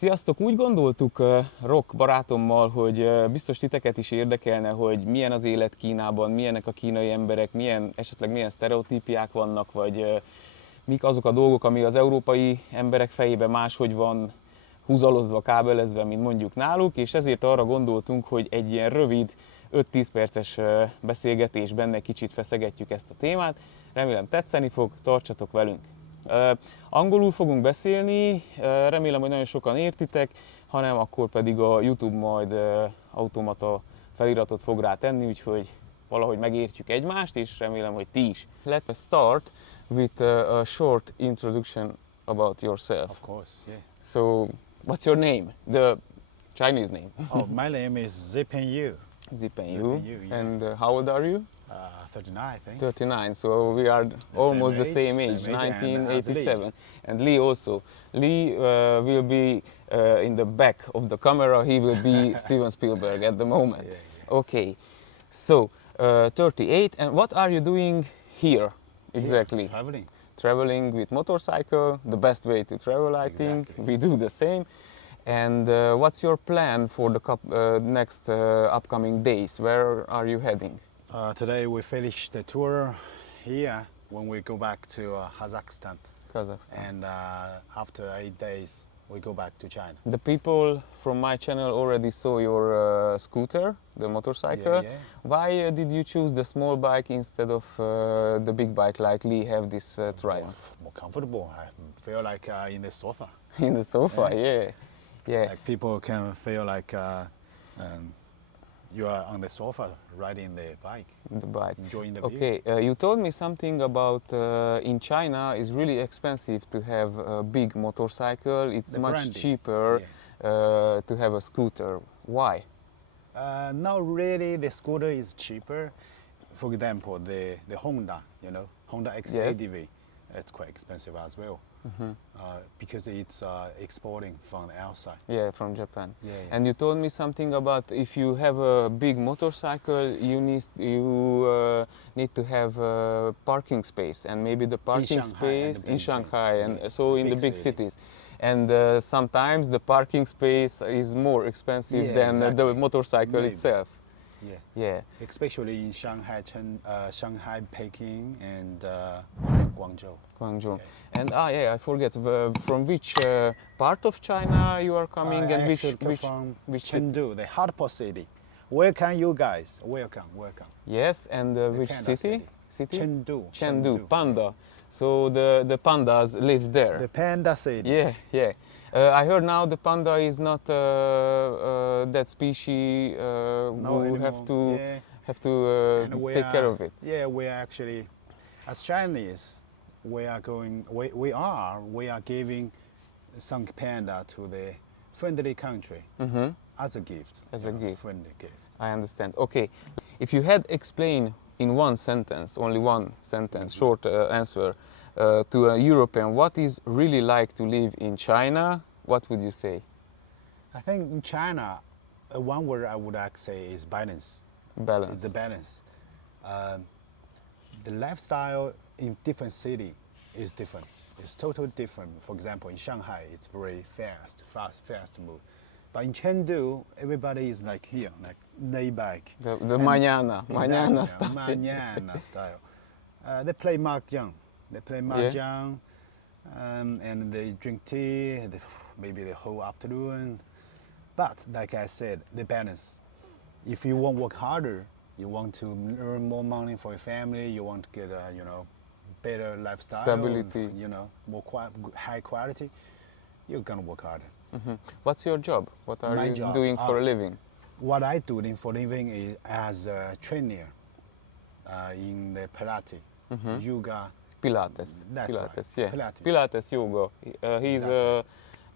Sziasztok! Úgy gondoltuk Rock barátommal, hogy biztos titeket is érdekelne, hogy milyen az élet Kínában, milyenek a kínai emberek, esetleg milyen sztereotípiák vannak, vagy mik azok a dolgok, ami az európai emberek fejében máshogy van húzalozva, kábelezve, mint mondjuk náluk, és ezért arra gondoltunk, hogy egy ilyen rövid 5-10 perces beszélgetésben kicsit feszegetjük ezt a témát. Remélem tetszeni fog, tartsatok velünk! Angolul fogunk beszélni, remélem, hogy nagyon sokan értitek, hanem akkor pedig a YouTube majd automata feliratot fog rá tenni, úgyhogy valahogy megértjük egymást, és remélem, hogy ti is. Let me start with a short introduction about yourself. Of course, yeah. So, what's your name? The Chinese name? Oh, my name is Zipenyu. Zipenyu. Yeah. And how old are you? 39, I think. 39, so we are almost the same age, 1987. And Lee also. Lee will be in the back of the camera, he will be Steven Spielberg at the moment. Yeah. Okay, so 38, and what are you doing here exactly? Yeah, traveling. Traveling with motorcycle, the best way to travel, I think. We do the same. And what's your plan for the next upcoming days? Where are you heading? Today we finished the tour here when we go back to Kazakhstan. And after 8 days we go back to China. The people from my channel already saw your scooter, the motorcycle. Yeah. Why did you choose the small bike instead of the big bike like Lee have this Triumph? More comfortable. I feel like in the sofa. In the sofa, yeah. Like people can feel like you are on the sofa riding the bike. Enjoying the view. Okay, you told me something about in China it's really expensive to have a big motorcycle. It's much cheaper to have a scooter. Why? Not really. The scooter is cheaper. For example, the Honda, Honda XADV, it's quite expensive as well. Because it's exporting from the outside. Yeah, from Japan. Yeah. And you told me something about if you have a big motorcycle, you need to have a parking space, and maybe the parking space in Shanghai, and so in the big cities. And sometimes the parking space is more expensive than the motorcycle itself. Yeah. Especially in Shanghai, Peking, and I think Guangzhou. Guangzhou. Yeah. And I forget from which part of China you are coming, and which Chengdu, the hardport city. Welcome, you guys. Welcome. Yes, and which city? Chengdu. Panda. So the pandas live there. The panda city. Yeah. I heard now the panda is not that species who have to take care of it. Yeah, we are actually, as Chinese, we are giving some panda to the friendly country as a gift. Friendly gift. I understand. Okay, if you had explained in one sentence, only one sentence, short answer, to a European, what is really like to live in China, what would you say? I think in China, one word I would say is balance. Balance. The balance. The lifestyle in different city is different. It's totally different. For example, in Shanghai, it's very fast move. But in Chengdu, everybody is like here, like laid back. The mañana stuff. Mañana style. They play mahjong. And they drink tea, maybe the whole afternoon. But like I said, the balance. If you want to work harder, you want to earn more money for your family, you want to get a better lifestyle, stability, more high quality, you're gonna work harder. What's your job? What are you doing for a living? What I do for a living is as a trainer in the Pilates, yoga. Pilates. That's Pilates, right. yeah. Pilates yoga. He's a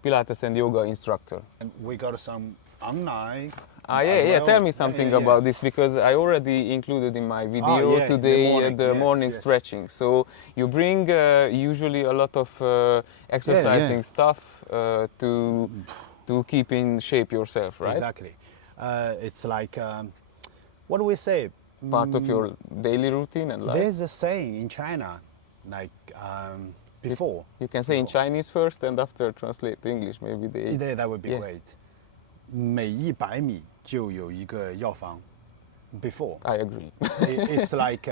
Pilates and yoga instructor. And we got some online. Tell me something about this, because I already included in my video today the morning stretching. So you bring usually a lot of exercising stuff to keep in shape yourself, right? Exactly. It's like, what do we say? Part of your daily routine and life. There's a saying in China, like before. You can say in Before. Chinese first and after translate to English. Maybe they. Yeah, that would be Yeah. great. 每100米就有一个药房 before. I agree. It's like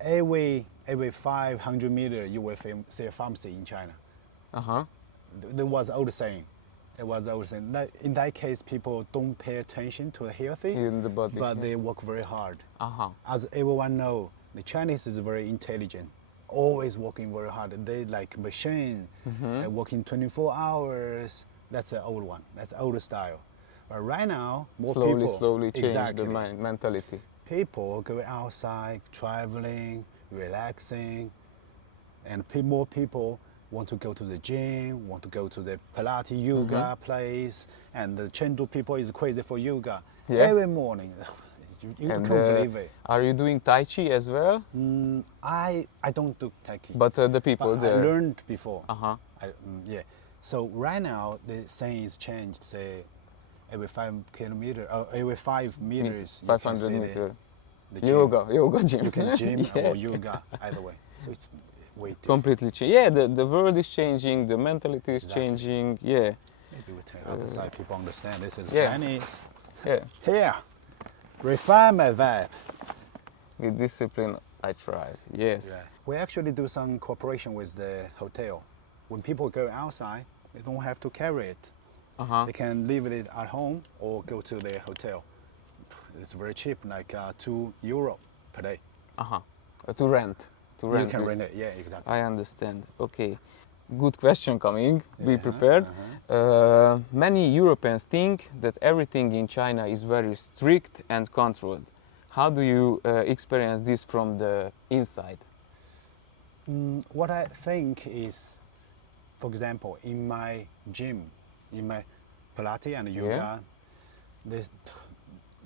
every 500 meter you will see a pharmacy in China. Uh-huh. There was old saying. It was old saying. In that case, people don't pay attention to the healthy, In the body. but they work very hard. Uh-huh. As everyone know, the Chinese is very intelligent, always working very hard. They like machine, working 24 hours. That's the old one. That's old style. But right now, more Slowly, people slowly change exactly. the mentality. People go outside, traveling, relaxing, and more people want to go to the gym, want to go to the Pilates yoga place, and the Chengdu people is crazy for yoga. Yeah. Every morning. You And can't believe it. are you doing Tai Chi as well? I don't do Tai Chi. But the people But I there. learned before. Uh-huh. Yeah. So right now the saying is changed. Say every 5 kilometer, every 5 meters, you can 500 see meter. the gym. Yoga gym. You can gym Yeah. or yoga either way. So it's way different. Completely change. Yeah, the world is changing, the mentality is Exactly. changing. Yeah, Maybe we take other side. People understand this is Yeah. Chinese. yeah. Here, refine my vibe. With discipline, I thrive. Yes. Yeah. We actually do some cooperation with the hotel. When people go outside, they don't have to carry it. Uh-huh. They can leave it at home or go to the hotel. It's very cheap, like €2 per day. Uh-huh. To rent. To You rent. can this. rent it, yeah, exactly. I understand. Okay. Good question coming. Be Uh-huh, prepared. Many Europeans think that everything in China is very strict and controlled. How do you experience this from the inside? What I think is, for example, in my gym, in my Pilates and yoga,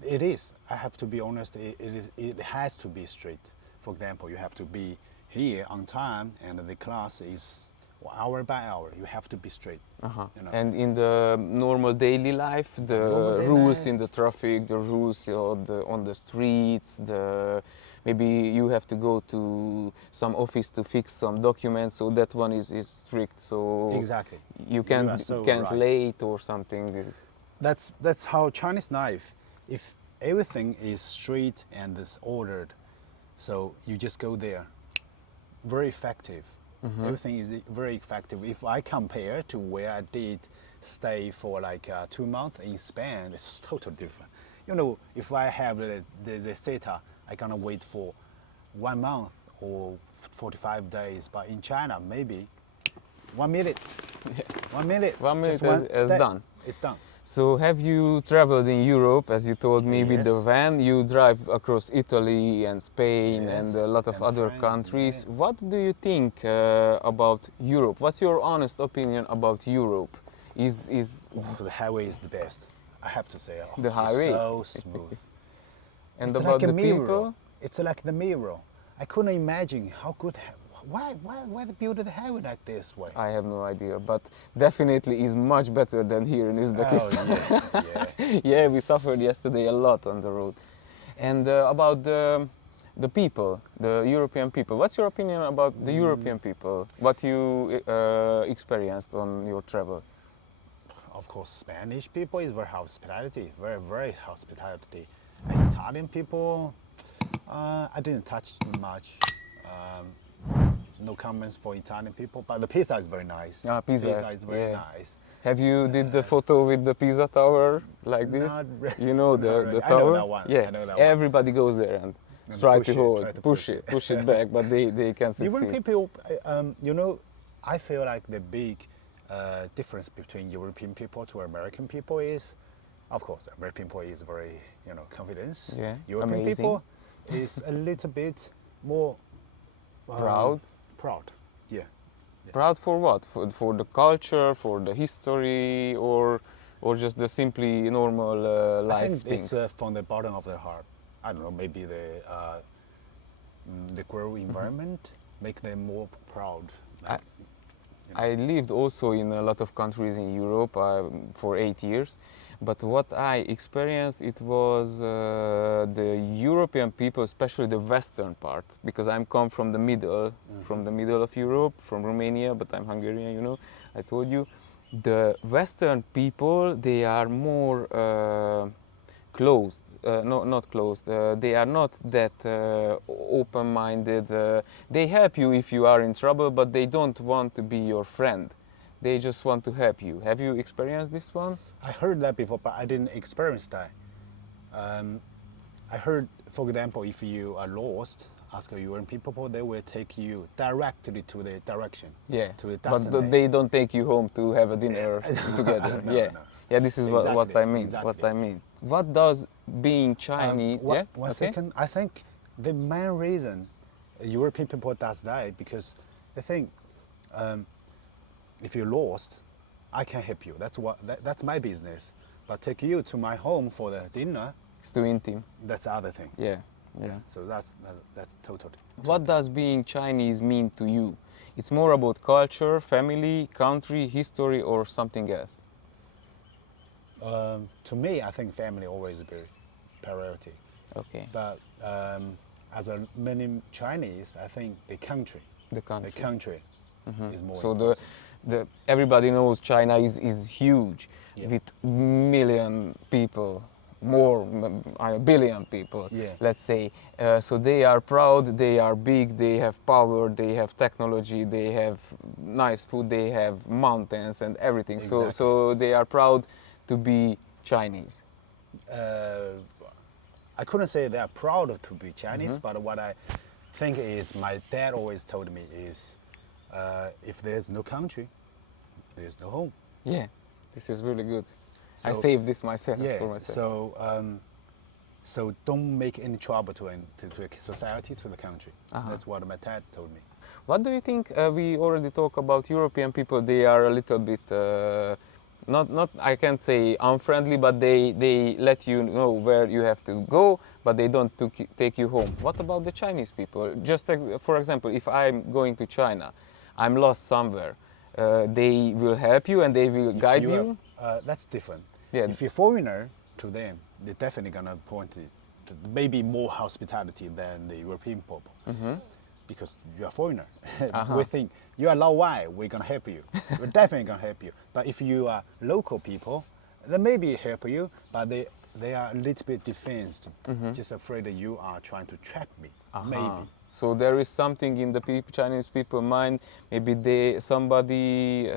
it is. I have to be honest. It has to be strict. For example, you have to be here on time, and the class is hour by hour. You have to be straight. Uh-huh. You know. And in the normal daily life, the normal daily rules life. in the traffic, the rules on the streets, maybe you have to go to some office to fix some documents, so that one is strict. So Exactly. you can't are so can't right. late or something. That's how Chinese life. If everything is straight and is ordered, so you just go there. Very effective. Everything is very effective. If I compare to where I did stay for like 2 months in Spain, it's totally different. You know, if I have the SETA, I gonna wait for 1 month or 45 days. But in China, maybe 1 minute. 1 minute. 1 minute just one is step. done. It's done. So have you traveled in Europe, as you told me, with the Yes. van? You drive across Italy and Spain Yes, and a lot of and other France, countries. yeah. What do you think about Europe? What's your honest opinion about Europe? Is So the highway is the best. I have to say. The highway? It's so smooth. and It's about like a the mirror. people? It's like the mirror. I couldn't imagine how good. Why they build the highway like this way? I have no idea, but definitely is much better than here in Uzbekistan. Oh, yeah. Yeah, we suffered yesterday a lot on the road. And about the people, the European people. What's your opinion about the European people? What you experienced on your travel? Of course, Spanish people is very hospitality, very hospitality. And Italian people, I didn't touch much. No comments for Italian people, but the pizza is very nice. Ah, pizza, is very yeah. nice. Have you did the photo with the pizza tower like this? Not really. You know Not the really. I tower? know that one. Yeah, I know that one. everybody goes there and And try push to it, hold, try to push it back, but they can't succeed. European people, you know, I feel like the big difference between European people to American people is, of course, American people is very, confidence. Yeah, European amazing. people is a little bit more Proud? Proud, yeah. Proud for what? For the culture, for the history, or just the simply normal life I think things? it's from the bottom of their heart. I don't know, maybe the grow environment make them more proud. Like, I lived also in a lot of countries in Europe for 8 years. But what I experienced, it was the European people, especially the western part, because I'm come from the middle, from the middle of Europe, from Romania, but I'm Hungarian, you know, I told you. The western people, they are more closed, no, not closed, they are not that open-minded. They help you if you are in trouble, but they don't want to be your friend. They just want to help you. Have you experienced this one? I heard that before, but I didn't experience that. I heard, for example, if you are lost, ask a European people, they will take you directly to the direction. Yeah, to the but destination. they don't take you home to have a dinner together. No, yeah, no. yeah. This is what Exactly, I mean. exactly. What I mean. What does being Chinese? Yeah. One Okay. second. I think the main reason European people does that because they think if you're lost, I can help you. That's my business. But take you to my home for the dinner, It's too intimate. that's the other thing. Yeah. Yeah. So that's totally. What does being Chinese mean to you? It's more about culture, family, country, history, or something else. To me, I think family always be priority. Okay. But as a many Chinese, I think the country The country. is more So important. the everybody knows China is huge, Yeah. with million people, more a billion people, Yeah. let's say. So they are proud, they are big, they have power, they have technology, they have nice food, they have mountains and everything. Exactly. So they are proud to be Chinese. I couldn't say they are proud to be Chinese, but what I think is my dad always told me is if there's no country, there's no home. Yeah, this is really good. I So- saved this myself Yeah. for myself. So don't make any trouble to the society, to the country. Uh-huh. That's what my dad told me. What do you think? We already talk about European people. They are a little bit not I can't say unfriendly, but they let you know where you have to go, but they don't take you home. What about the Chinese people? Just for example, if I'm going to China, I'm lost somewhere. They will help you and they will If guide you you. are- that's different. Yeah. If you're foreigner, to them, they're definitely gonna point to maybe more hospitality than the European people. Because you're a foreigner. We think you are Lao Wai, we're gonna help you. We're definitely gonna help you. But if you are local people, they maybe help you, but they are a little bit defensive, just afraid that you are trying to trap me. Maybe. So there is something in the Chinese people mind. Maybe somebody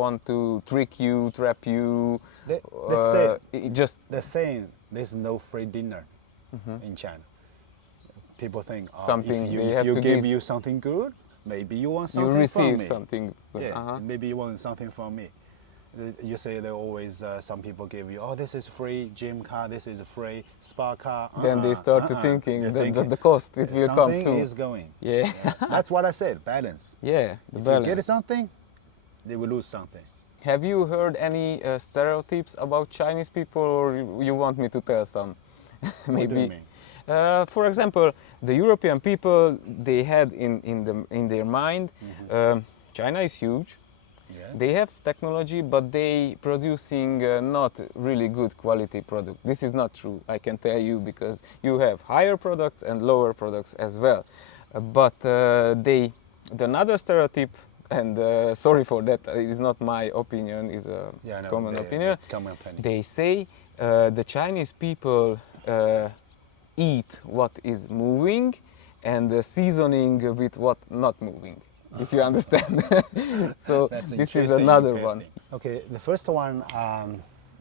want to trick you, trap you. Let's say just they're saying there's no free dinner in China. People think Something they if have you to give give. you something good, maybe you want you something from receive me. something. Good. Yeah, maybe you want something from me. You say they always some people give you, this is free gym car, this is a free spa car. Then they start thinking that the cost it will come soon. Something is going. Yeah. That's what I said. Balance. Yeah, the If balance. you get something, they will lose something. Have you heard any stereotypes about Chinese people, or you want me to tell some? Maybe. What do you mean? For example, the European people, they had in their mind, China is huge. Yeah. They have technology, but they producing not really good quality product. This is not true, I can tell you, because you have higher products and lower products as well. But another stereotype, and sorry for that, it is not my opinion, is a common opinion. Common opinion. They say the Chinese people eat what is moving and seasoning with what not moving. If you understand. So That's this is interesting, another one. interesting. Okay, the first one,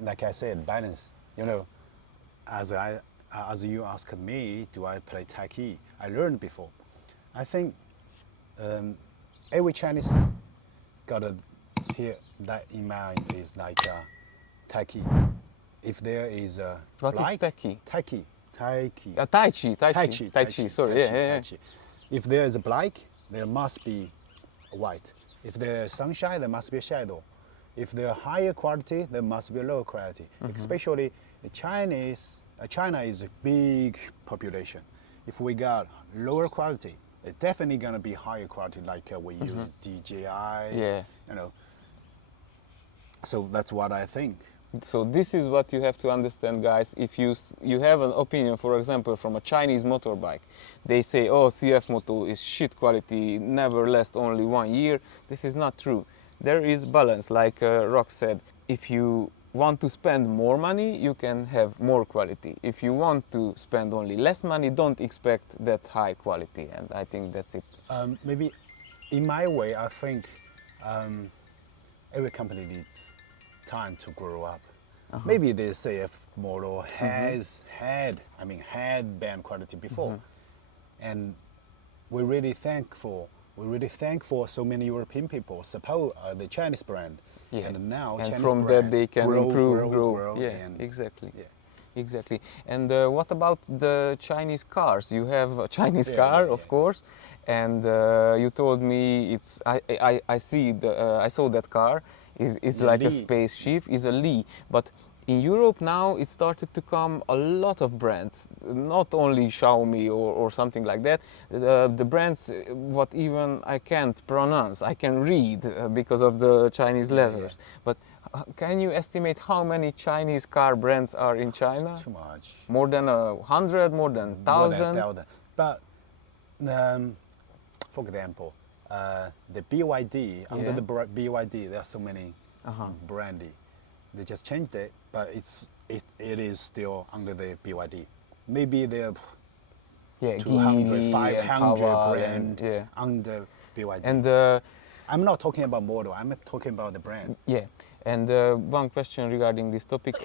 like I said, balance. You know, as you asked me, do I play Taiki? I learned before. I think every Chinese got to hear that in mind is like Taiki. If there is a What is like, Taiki? Taiki. Tai Chi, sorry, yeah. If there is a black, there must be a white. If there is sunshine, there must be a shadow. If there are higher quality, there must be a lower quality. Especially China is a big population. If we got lower quality, it's definitely gonna be higher quality, like we use DJI. Yeah. You know. So that's what I think. So this is what you have to understand, guys. If you have an opinion, for example, from a Chinese motorbike, they say, oh, CF moto is shit quality, never last only 1 year. This is not true. There is balance, like Rock said. If you want to spend more money, you can have more quality. If you want to spend only less money, don't expect that high quality. And I think that's it. Maybe in my way, I think every company needs time to grow up. Maybe the CF model had band quality before, and we're really thankful. We're really thankful so many European people support the Chinese brand, Yeah. and now And Chinese from brand that they can grow. Yeah, and exactly. yeah. Exactly. And what about the Chinese cars? You have a Chinese Yeah, car, yeah, of yeah. course, and you told me it's. I see I saw that car. Is Yeah, like a Li. spaceship. Is a Li, but. In Europe now, it started to come a lot of brands, not only Xiaomi or something like that. The brands, what even I can't pronounce, I can read because of the Chinese letters. But can you estimate how many Chinese car brands are in China? Too much. More than 100, more than More than 1,000? 1,000. But for example, the BYD, under Yeah. the BYD, there are so many brandy. They just changed it, but it is still under the BYD. Maybe there are Yeah, 200, Geely 500 and Hava brand and, yeah. under BYD. And I'm not talking about model, I'm talking about the brand. yeah, and one question regarding this topic.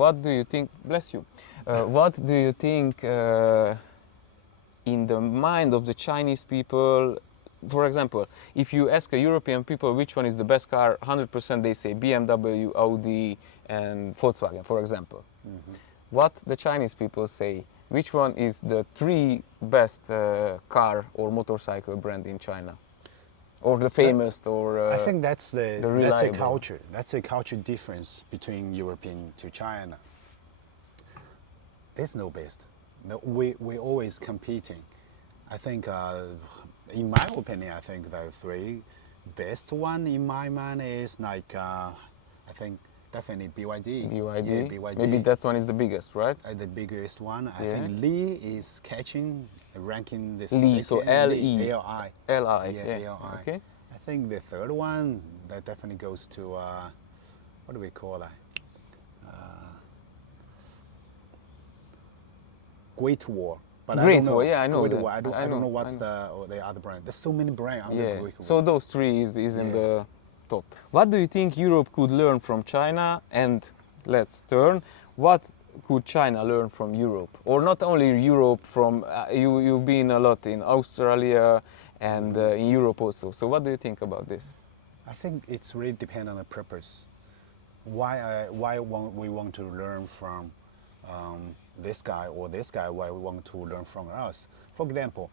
What do you think, bless you, what do you think in the mind of the Chinese people? For example, if you ask a European people which one is the best car, 100% they say BMW, Audi and Volkswagen, for example. What the Chinese people say, which one is the 3 best car or motorcycle brand in China? Or the famous, or I think that's that's a reliable. culture. That's a culture difference between European to China. There's no best. We always competing. I think, in my opinion, I think the 3 best one in my mind is like I think definitely BYD. BYD. Yeah, BYD. Maybe that one is the biggest, right? The biggest one. I Yeah. think Li is catching, ranking the Li, so second. L-E. L-I. L-I, Yeah, yeah. L-I. Okay. I think the third one that definitely goes to what do we call that? Great Wall. But I Great don't know. Wall, yeah, I know Great that. Wall. I don't I know, know what's I the other brand. There's so many brands under Yeah, Great Wall. so those 3 is in Yeah. the top. What do you think Europe could learn from China? And let's turn, what could China learn from Europe? Or not only Europe, from you've been a lot in Australia and in Europe also. So what do you think about this? I think it's really depend on the purpose. We want to learn from this guy or this guy? Why we want to learn from us? For example,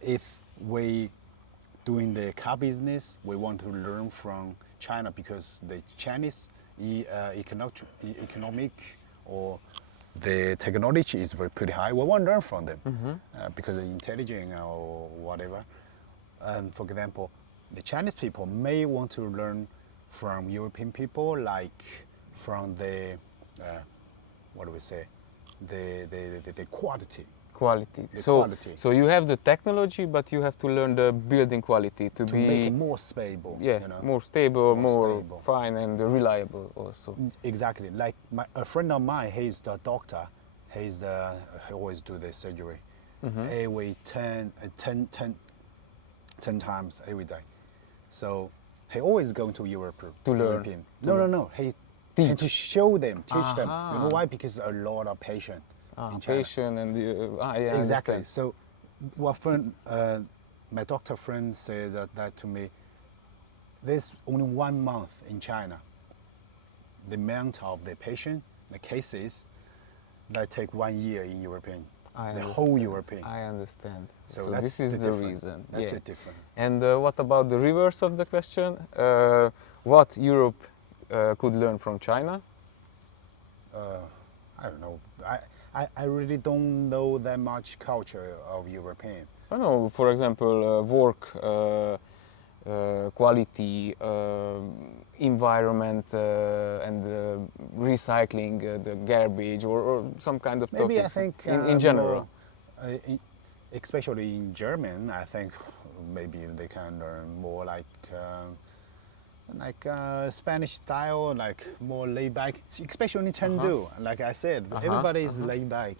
if we doing the car business, we want to learn from China because the Chinese economic or the technology is very pretty high. We want to learn from them because they're intelligent or whatever. For example, the Chinese people may want to learn from European people, like from the what do we say, the quality. Quality. The So, quality. so you have the technology, but you have to learn the building quality to To be make it more stable. yeah, you know? more stable, more stable. fine and reliable also. Exactly. Like a friend of mine, he's the doctor. He always do the surgery. Every 10 times every day. So he always going to Europe To learn. European. No. He to show them, teach them. You know Aha. why? Because a lot of patient in China. Patient and yeah, I Exactly. understand. So, what friend, my doctor friend said that to me. There's only 1 month in China. The amount of the patient, the cases, that take 1 year in European. I The whole understand. European. I understand. So So that's this is the the difference. reason. That's yeah. it different. And what about the reverse of the question? What Europe could learn from China? I don't know. I really don't know that much culture of European. I don't know, for example, work quality, environment, and recycling the garbage, or some kind of Maybe I topics think in general. Especially in German, I think maybe they can learn more like Spanish style, like more laid back. Especially in Chengdu, like I said, everybody is laid back.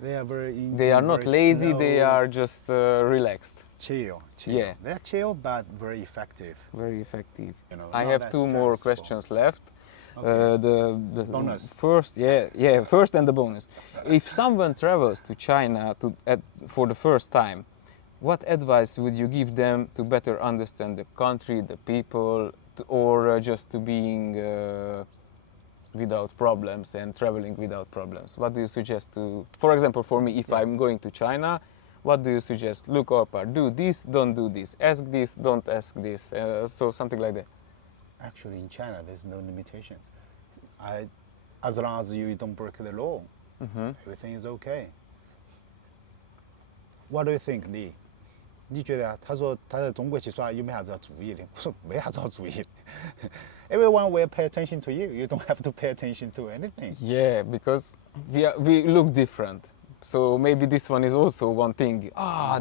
They are They are not very lazy, slow, they are just relaxed. chill. Yeah. They're chill but very effective. Very effective. You know, I not have that two more stressful. questions left. Okay. The Bonus. first, first and the bonus. If someone travels to China for the first time, what advice would you give them to better understand the country, the people, or just to being without problems and traveling without problems? What do you suggest to, for example, for me, if I'm going to China, what do you suggest? Look up, or do this, don't do this, ask this, don't ask this, so something like that. Actually, in China, there's no limitation. As long as you don't break the law, everything is okay. What do you think, Lee? 你觉得啊？他说他在中国去耍有没啥子要注意的？我说没啥子好注意的。Everyone will pay attention to you. You don't have to pay attention to anything. Yeah, because we look different. So maybe this one is also one thing.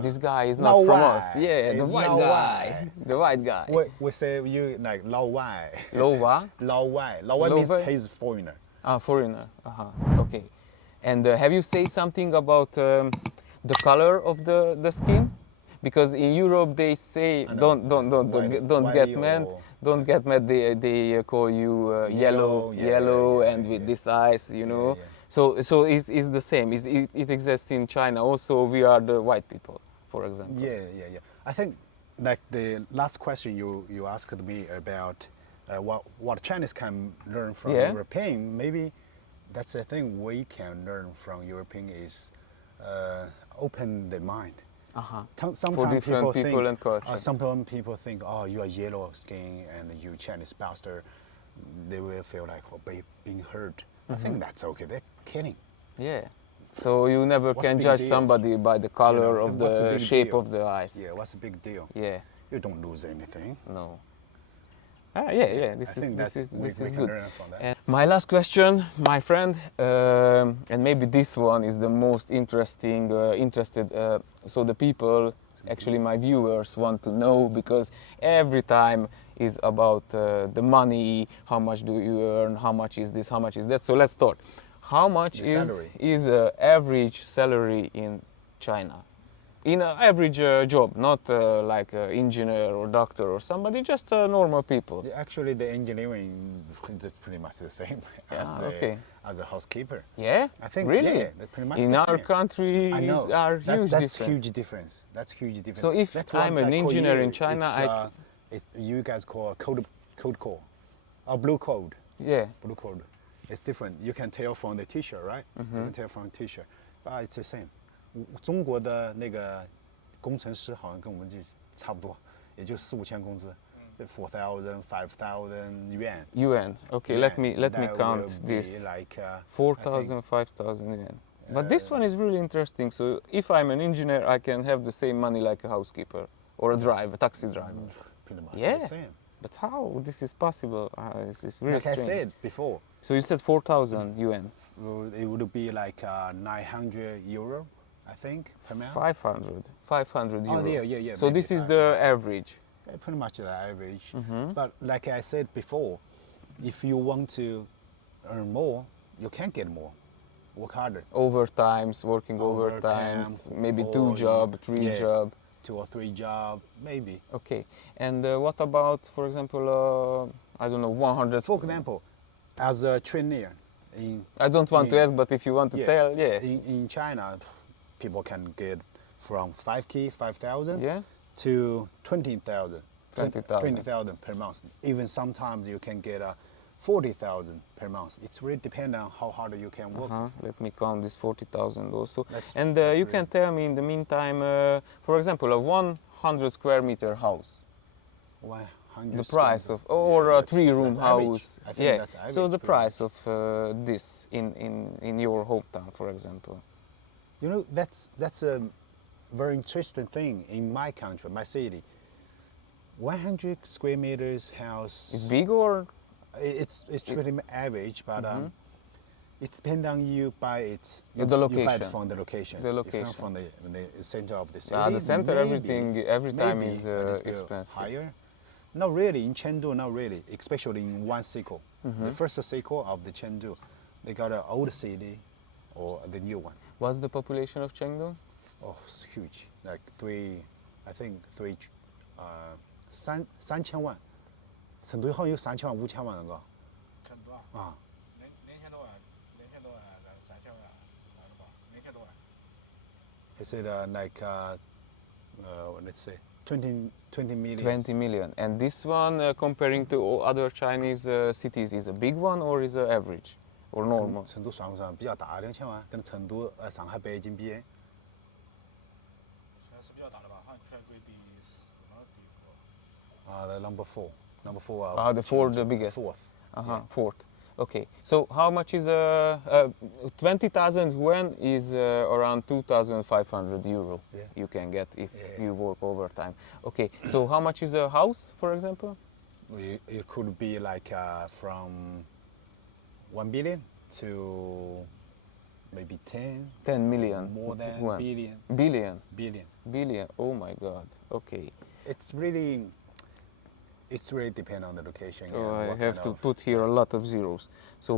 This guy is not No from way. us. Yeah, the It's white no guy. way. The white guy. We say you like Lao Wai. Lo Wa? Lao Wai. Lao Wai Lao means Wai? he's foreigner. Foreigner. Okay. And have you say something about the color of the skin? Because in Europe they say don't get mad. Don't get mad. They call you yellow, and with this eyes, you know. yeah. So is the same. It exists in China also. We are the white people, for example. Yeah. I think like the last question you asked me about what Chinese can learn from European, maybe that's the thing we can learn from European is open the mind. Sometimes For different people think, and culture. Some people think, oh, you are yellow skin and you Chinese bastard. They will feel like being hurt. I think that's okay. They're kidding. Yeah. So you never What's can big judge deal? somebody by the color of what's the the big shape deal? of the eyes. Yeah, what's the big deal? Yeah. You don't lose anything. No. Yeah. This I think is we good. can learn from that. And my last question, my friend, and maybe this one is the most interested. So the people, actually my viewers, want to know, because every time is about the money. How much do you earn? How much is this? How much is that? So let's start. How much The is average salary in China? In an average job, not like an engineer or doctor or somebody, just normal people. Actually, the engineering is pretty much the same as a housekeeper. Yeah? I think really? Yeah, that's pretty much in the our same. country, I know. are huge That's difference. huge difference. That's huge difference. So if that's I'm what an I call engineer you. in China, you guys call a code code, or blue code. Yeah. Blue code. It's different. You can tell from the T-shirt, right? You can tell from the T-shirt, but it's the same. 中国的那个工程师好像跟我们就差不多，也就4、5千工资，4,000, 5,000 yuan. Yuan. Okay, Yeah, let me that count will be this. Like 4,000, 5,000 yuan. But this one is really interesting. So if I'm an engineer, I can have the same money like a housekeeper or a taxi driver. Pretty much Yeah. the same. But how this is possible? This is really Like I strange. said before, So you said 4,000 yuan. it would be like 900 euro, I think, per month. 500 euro. Oh, yeah. So maybe this is 500. the average. Yeah, pretty much the average. But like I said before, if you want to earn more, you can get more. Work harder. Overtimes, working Overtime, overtimes, maybe or 2 job, 3 yeah. job. 2 or 3 job, maybe. Okay. And what about, for example, I don't know, 100? For example, as a trainee in I don't want to ask, but if you want to tell, yeah. In China, people can get from 5,000 Yeah? to 20,000. 20,000 per month. Even sometimes you can get 40,000 per month. It's really depend on how hard you can work. Let me count this 40,000 also. That's And really you can tell me in the meantime, for example, a 100 square meter house. 100 The price square of, meter. or Yeah, a 3-room that's average. house. I think Yeah. that's average, So the pretty price of this in your hometown, for example. You know, that's a very interesting thing in my country, my city. 100 square meters house. It's big or? It's pretty average, but it depends on you buy it. The You buy location. it from the location. The If location. not from the center of the city. The center, maybe, everything, every time maybe is a little bit expensive. higher. Not really in Chengdu, not really. Especially in one cycle. The first cycle of the Chengdu, they got an old city or the new one. What's the population of Chengdu? Oh, it's huge. Like I think 三千万。成都好像有3000万、5000万那个。成都啊？啊。2000多万，2000多万，3000万，完了吧？2000多万。Is it let's say 20 million? 20 million. And this one, comparing to other Chinese cities, is a big one or is a average or normal? 成都算不算比较大？2000万，跟成都、上海、北京比。算是比较大的吧，好像全国第4了第5。The number four. Number four. The fourth, the biggest. Fourth. Fourth. Okay. So how much is 20,000 yuan is around 2,500 euro. Yeah. You can get if Yeah. you work overtime. Okay. So how much is a house, for example? It could be like from 1 billion to maybe 10 million. more than yuan. billion. Billion. Oh my God. Okay. It's really depend on the location. Oh, and I what have kind to of- put here a lot of zeros. So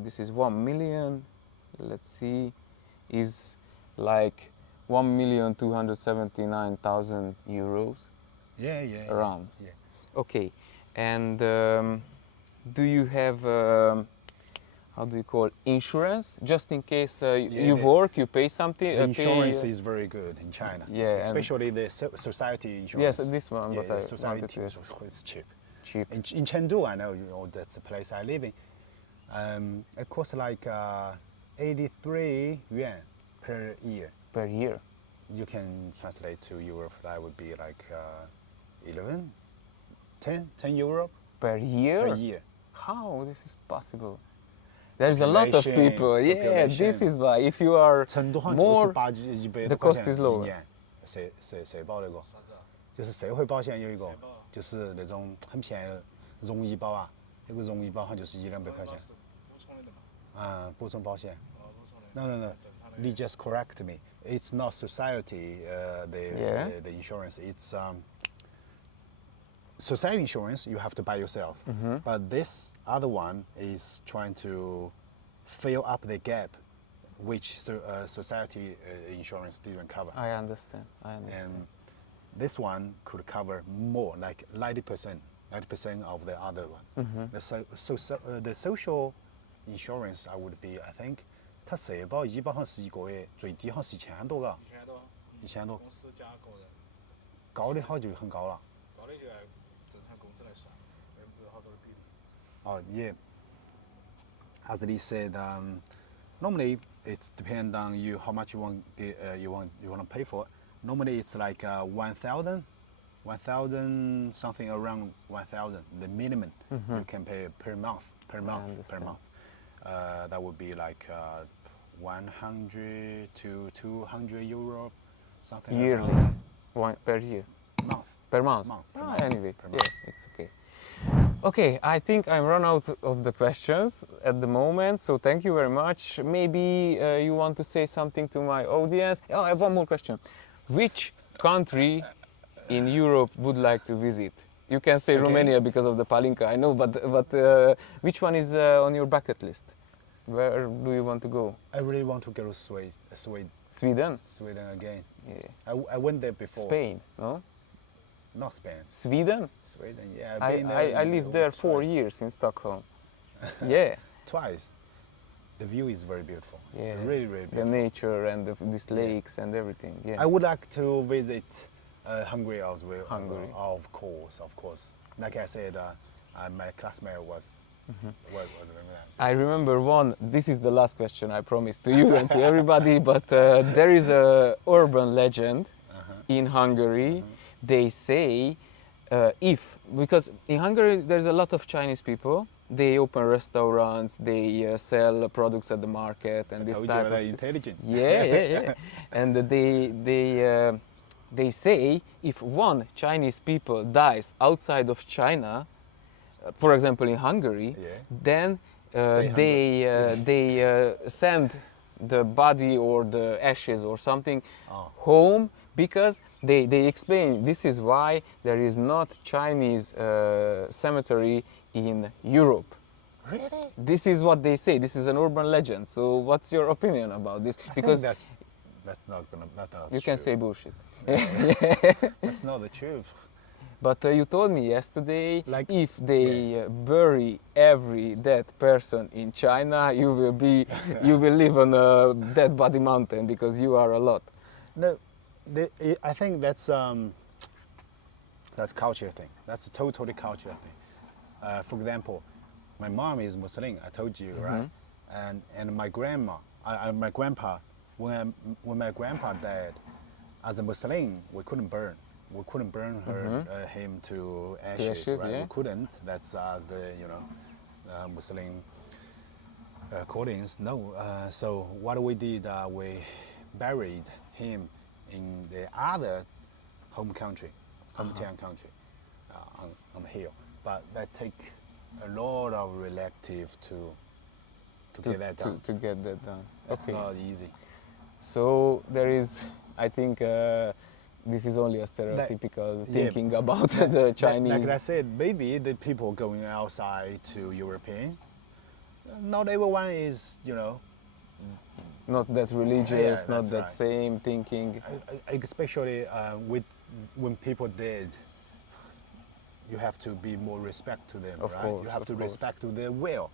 this is 1 million. Let's see, is like 1,279,000 euros Yeah. around. Yeah. Okay, and do you have how do you call insurance just in case you the- work, you pay something? The insurance is very good in China. Yeah, and- Especially the society insurance. Yes, this one, Yeah, but I society wanted to ask. it's cheap. Cheap. In Chengdu, I know, that's the place I live in. It costs like 83 yuan per year. Per year. You can translate to Europe. That would be like 10 euro Per year? per year. How this is possible? There's a lot of people. Yeah, Population. this is why. If you are 成都好像 more, 98the cost is lower. 一年，社保那个，啥子啊？就是社会保险有一个社保，就是那种很便宜的容易保啊，有个容易保好像就是100-200块钱，是补充的嘛？补充保险。补充的。 No, 正常的。 you just correct me. It's not society, Yeah. the insurance. It's society insurance you have to buy yourself. But this other one is trying to fill up the gap, which society insurance didn't cover. I understand. And this one could cover more, like 90% of the other one. The social insurance, I would be, I think, 它社保医保好像是一个月最低好像是1000多个， 1000多。 1000多，公司加个人，高的好就很高了。高的就按正常工资来算，好多的比例。 Oh yeah. As Lee said, normally it's depend on you how much you want to pay for it. Normally it's like 1,000 something around 1,000 the minimum you can pay per month. understand. That would be like 100 to 200 euro something like Yearly, that. one per year, Month. per month. Month, per Ah, month, anyway, per yeah, month. it's okay. Okay, I think I'm run out of the questions at the moment, so thank you very much. Maybe you want to say something to my audience. Oh, I have one more question. Which country in Europe would like to visit? You can say Okay. Romania because of the palinka, I know, but which one is on your bucket list? Where do you want to go? I really want to go to Sweden Sweden? again. Yeah. I went there before. Spain? No? Not Spain. Sweden? Sweden, yeah. I've been I lived there 4 twice. years in Stockholm. Yeah. Twice. The view is very beautiful. Yeah. Really, really The beautiful. nature and these lakes and everything. Yeah. I would like to visit Hungary as well. Hungary. Of course. Like I said, my classmate was. Remember that? I remember one. This is the last question I promised to you and to everybody. But there is a urban legend in Hungary. They say because in Hungary there's a lot of Chinese people. They open restaurants. They sell products at the market and I this told type you of I'm intelligent. Yeah. And they they say if one Chinese people dies outside of China, for example in Hungary, Yeah. then Stay they send the body or the ashes or something Oh. home, because they explain this is why there is not Chinese cemetery in Europe. Really? This is what they say. This is an urban legend. So what's your opinion about this? Because that's not you can say bullshit. that's not the truth. But you told me yesterday, Like, if they bury every dead person in China, you will live on a dead body mountain because you are a lot. No, I think that's culture thing. That's a totally culture thing. For example, my mom is Muslim. I told you, right? And my grandma, my grandpa. When my grandpa died, as a Muslim, we couldn't burn. We couldn't burn him to ashes, right? Yeah. We couldn't. That's as the Muslim codings. No. So what we did, we buried him in the other hometown country, on the hill. But that take a lot of relatives to get that done. To get that done. That's Okay. not easy. So there is, I think, this is only a stereotypical thinking about the Chinese. Like I said, maybe the people going outside to European, not everyone is, Not that religious, Yeah, not that's that right. same thinking. especially when people dead, you have to be more respect to them, Of right? course, You have of to course. respect to their will.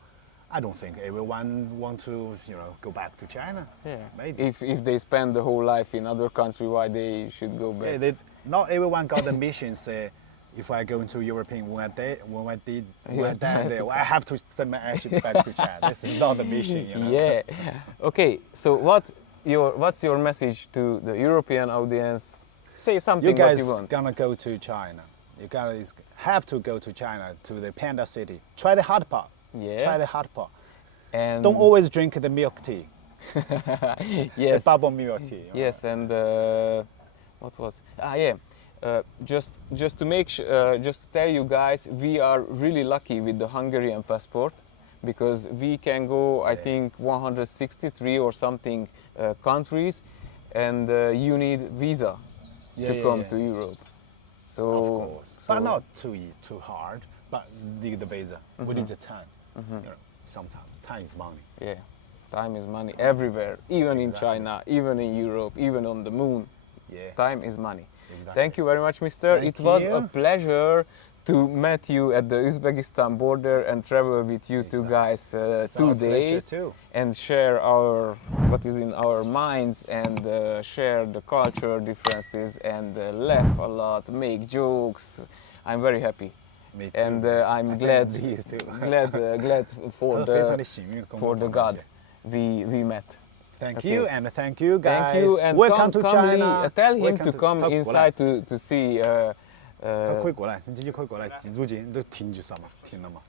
I don't think everyone want to, go back to China. Yeah. Maybe. If they spend the whole life in other country, why they should go back? Yeah, not everyone got the mission. Say, if I go into European, when I die there, I have to send my ashes back to China. This is not the mission, Yeah. Okay. So what's your message to the European audience? Say something You guys what you want. gonna go to China. You guys have to go to China, to the Panda City. Try the hot pot. Yeah. Try the hot pot. And Don't always drink the milk tea, yes. the bubble milk tea. Yes, and what was? Just to make just to tell you guys, we are really lucky with the Hungarian passport, because we can go, I think, 163 or something countries, and you need visa to come to Europe. So, Of course. But not too hard. But need the visa. We need the time. Sometimes time is money. yeah, time is money everywhere, even in Exactly. China, even in Europe, even on the moon. Yeah. Time is money. Exactly. Thank you very much, mister. Thank It was you. a pleasure to meet you at the Uzbekistan border and travel with you two guys It's 2 our pleasure days too. and share what is in our minds, and share the culture differences, and laugh a lot, make jokes. I'm very happy. Me too. And I'm I glad, think these too. glad for 非常的 the 幸运跟我 for 们 the 碰到 God 一起 we met. Thank Okay. you and thank you guys. Thank you, and welcome come, to come China. Lee, tell him Welcome to come 他过来 inside to see. 他可以过来，你就可以过来。如今都停就上嘛，停了嘛。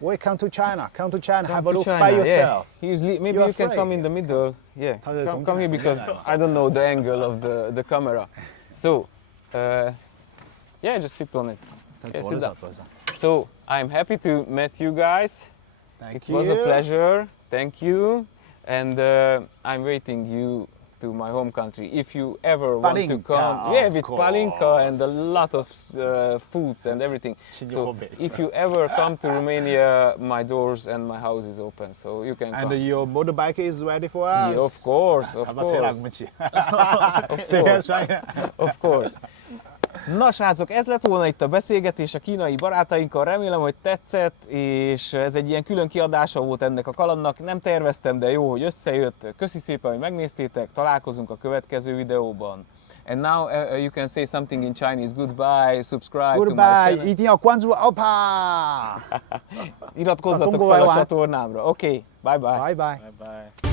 Welcome to China. Come to China. Have a to look China, by yeah. yourself. Maybe You're you can come afraid. in the middle. Yeah,他在中 come 间 here because I don't know the angle of the camera. So, yeah, just sit on it. 他 Yeah, 坐 sit 得上， down. 坐得上。 So I'm happy to meet you guys. Thank It you. was a pleasure. Thank you, and I'm waiting you to my home country. If you ever want to Palinka, come, yeah, of with course. palinka and a lot of foods and everything. So if you ever come to Romania, my doors and my house is open, so you can And come. your motorbike is ready for us. Yeah, of course, of 他把车拉我 course, 们去， of 随便 course, 摔呀。 of course. Na srácok, ez lett volna itt a beszélgetés a kínai barátainkkal, remélem, hogy tetszett, és ez egy ilyen külön kiadása volt ennek a kalandnak, nem terveztem, de jó, hogy összejött. Köszi szépen, hogy megnéztétek, találkozunk a következő videóban. And now you can say something in Chinese, goodbye, subscribe to my Goodbye， channel. 一定要关注欧巴。 Iratkozzatok Tongolai fel a van. csatornámra. Oké, bye bye. Bye bye. Bye bye.